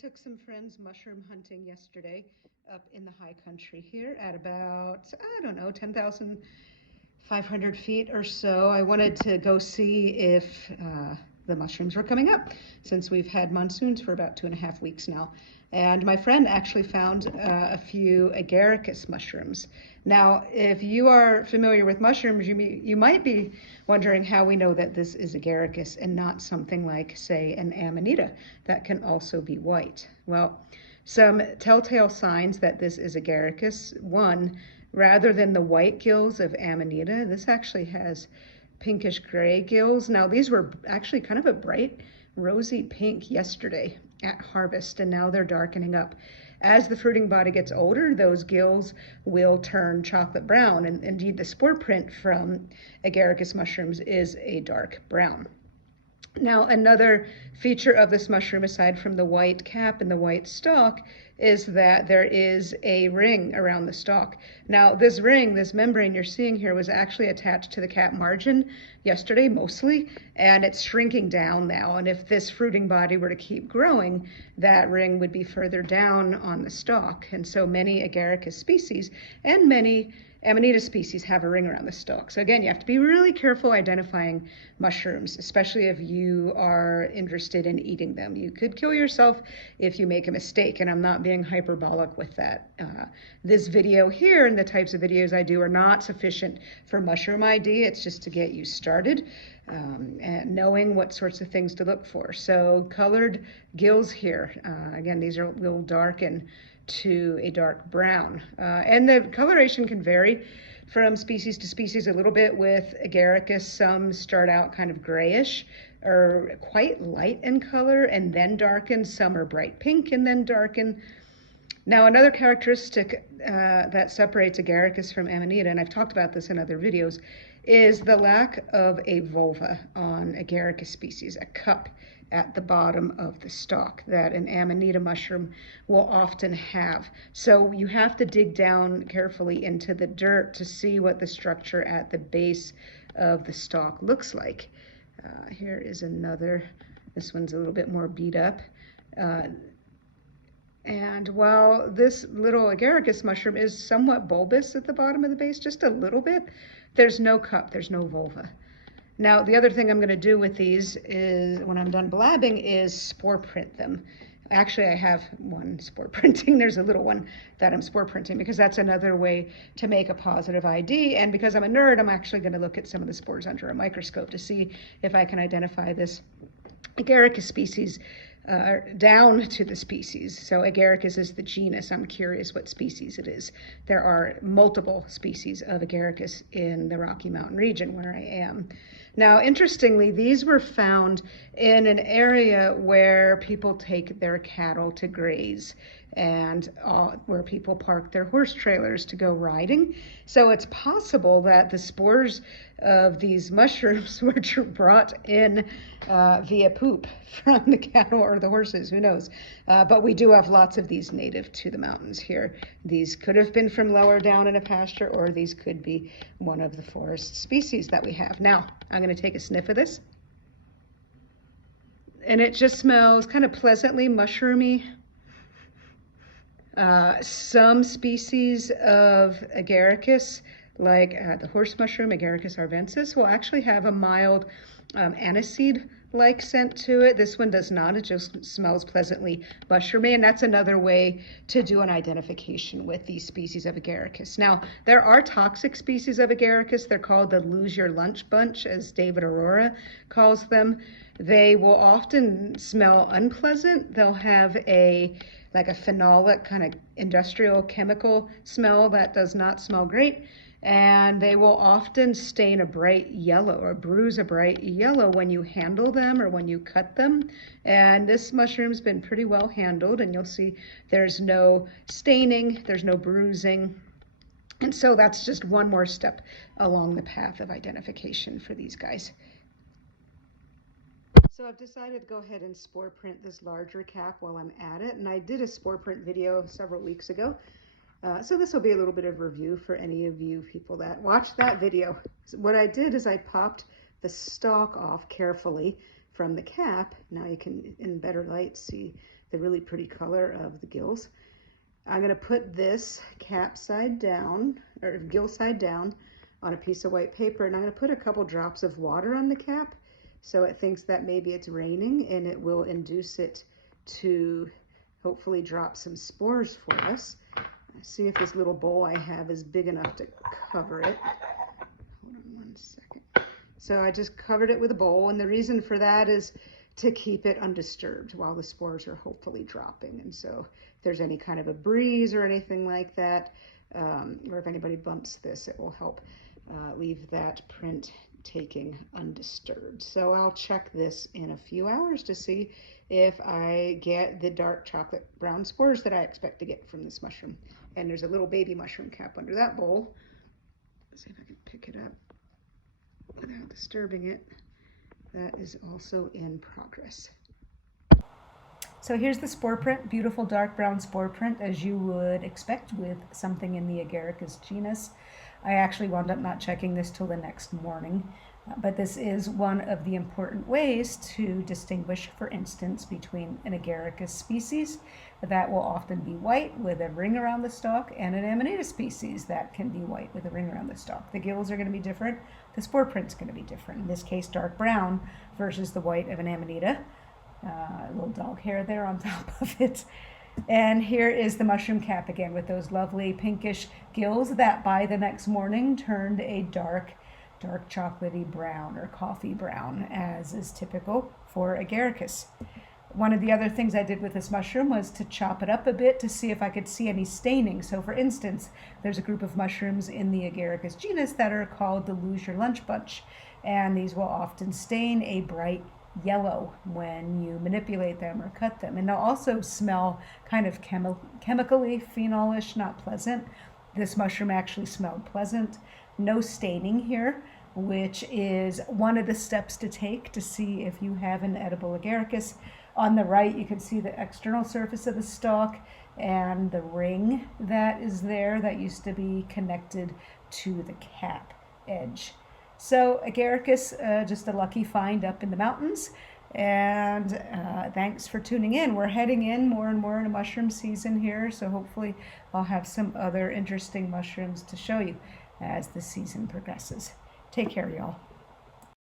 took some friends mushroom hunting yesterday up in the high country here at about, I don't know, 10,500 feet or so. I wanted to go see if the mushrooms were coming up since we've had monsoons for about 2.5 weeks now. And my friend actually found a few agaricus mushrooms. Now, if you are familiar with mushrooms, you might be wondering how we know that this is agaricus and not something like, say, an amanita that can also be white. Well, some telltale signs that this is agaricus. One, rather than the white gills of amanita, this actually has pinkish gray gills. Now, these were actually kind of a bright rosy pink yesterday at harvest, and now they're darkening up. As the fruiting body gets older, those gills will turn chocolate brown, and indeed the spore print from agaricus mushrooms is a dark brown. Now, another feature of this mushroom, aside from the white cap and the white stalk, is that there is a ring around the stalk. Now, this ring, this membrane you're seeing here, was actually attached to the cap margin yesterday, mostly, and it's shrinking down now. And if this fruiting body were to keep growing, that ring would be further down on the stalk. And so many agaricus species and many amanita species have a ring around the stalk. So again, you have to be really careful identifying mushrooms, especially if you are interested in eating them. You could kill yourself if you make a mistake, and I'm not being hyperbolic with that. This video here and the types of videos I do are not sufficient for mushroom ID. It's just to get you started and knowing what sorts of things to look for. So colored gills here. Again, these are a little darken to a dark brown. And the coloration can vary from species to species a little bit with agaricus. Some start out kind of grayish or quite light in color and then darken. Some are bright pink and then darken. Now, another characteristic that separates agaricus from amanita, and I've talked about this in other videos, is the lack of a vulva on agaricus species, a cup at the bottom of the stalk that an amanita mushroom will often have. So you have to dig down carefully into the dirt to see what the structure at the base of the stalk looks like. Here is another. This one's a little bit more beat up. And while this little agaricus mushroom is somewhat bulbous at the bottom of the base, just a little bit, there's no cup, there's no vulva. Now, the other thing I'm going to do with these is, when I'm done blabbing, is spore print them. Actually, I have one spore printing. There's a little one that I'm spore printing because that's another way to make a positive ID. And because I'm a nerd, I'm actually going to look at some of the spores under a microscope to see if I can identify this agaricus species down to the species. So agaricus is the genus. I'm curious what species it is. There are multiple species of agaricus in the Rocky Mountain region where I am. Now, interestingly, these were found in an area where people take their cattle to graze and where people park their horse trailers to go riding. So it's possible that the spores of these mushrooms were brought in via poop from the cattle or the horses, who knows. But we do have lots of these native to the mountains here. These could have been from lower down in a pasture, or these could be one of the forest species that we have. Now, I'm going to take a sniff of this. And it just smells kind of pleasantly mushroomy. Some species of agaricus, like the horse mushroom, Agaricus arvensis, will actually have a mild aniseed-like scent to it. This one does not. It just smells pleasantly mushroomy, and that's another way to do an identification with these species of Agaricus. Now, there are toxic species of Agaricus. They're called the lose your lunch bunch, as David Aurora calls them. They will often smell unpleasant. They'll have like a phenolic kind of industrial chemical smell that does not smell great. And they will often stain a bright yellow or bruise a bright yellow when you handle them or when you cut them. And this mushroom's been pretty well handled, and you'll see there's no staining, there's no bruising. And so that's just one more step along the path of identification for these guys. So I've decided to go ahead and spore print this larger cap while I'm at it. And I did a spore print video several weeks ago. So this will be a little bit of review for any of you people that watched that video. So what I did is I popped the stalk off carefully from the cap. Now you can, in better light, see the really pretty color of the gills. I'm going to put this cap side down, or gill side down, on a piece of white paper, and I'm going to put a couple drops of water on the cap so it thinks that maybe it's raining, and it will induce it to hopefully drop some spores for us. See if this little bowl I have is big enough to cover it. Hold on one second. So I just covered it with a bowl, and the reason for that is to keep it undisturbed while the spores are hopefully dropping. And so if there's any kind of a breeze or anything like that, or if anybody bumps this, it will help leave that print taking undisturbed. So I'll check this in a few hours to see if I get the dark chocolate brown spores that I expect to get from this mushroom. And there's a little baby mushroom cap under that bowl. Let's see if I can pick it up without disturbing it. That is also in progress. So here's the spore print, beautiful dark brown spore print, as you would expect with something in the Agaricus genus. I actually wound up not checking this till the next morning, but this is one of the important ways to distinguish, for instance, between an Agaricus species that will often be white with a ring around the stalk and an Amanita species that can be white with a ring around the stalk. The gills are going to be different. The spore print's going to be different. In this case, dark brown versus the white of an Amanita. A little dog hair there on top of it. And here is the mushroom cap again with those lovely pinkish gills that by the next morning turned a dark chocolatey brown or coffee brown, as is typical for Agaricus. One of the other things I did with this mushroom was to chop it up a bit to see if I could see any staining. So for instance, there's a group of mushrooms in the Agaricus genus that are called the Lose Your Lunch Bunch, and these will often stain a bright yellow when you manipulate them or cut them. And they'll also smell kind of chemically phenolish, not pleasant. This mushroom actually smelled pleasant. No staining here, which is one of the steps to take to see if you have an edible Agaricus. On the right, you can see the external surface of the stalk and the ring that is there that used to be connected to the cap edge. So Agaricus, just a lucky find up in the mountains. And thanks for tuning in. We're heading in more and more into mushroom season here, so hopefully I'll have some other interesting mushrooms to show you as the season progresses. Take care, y'all.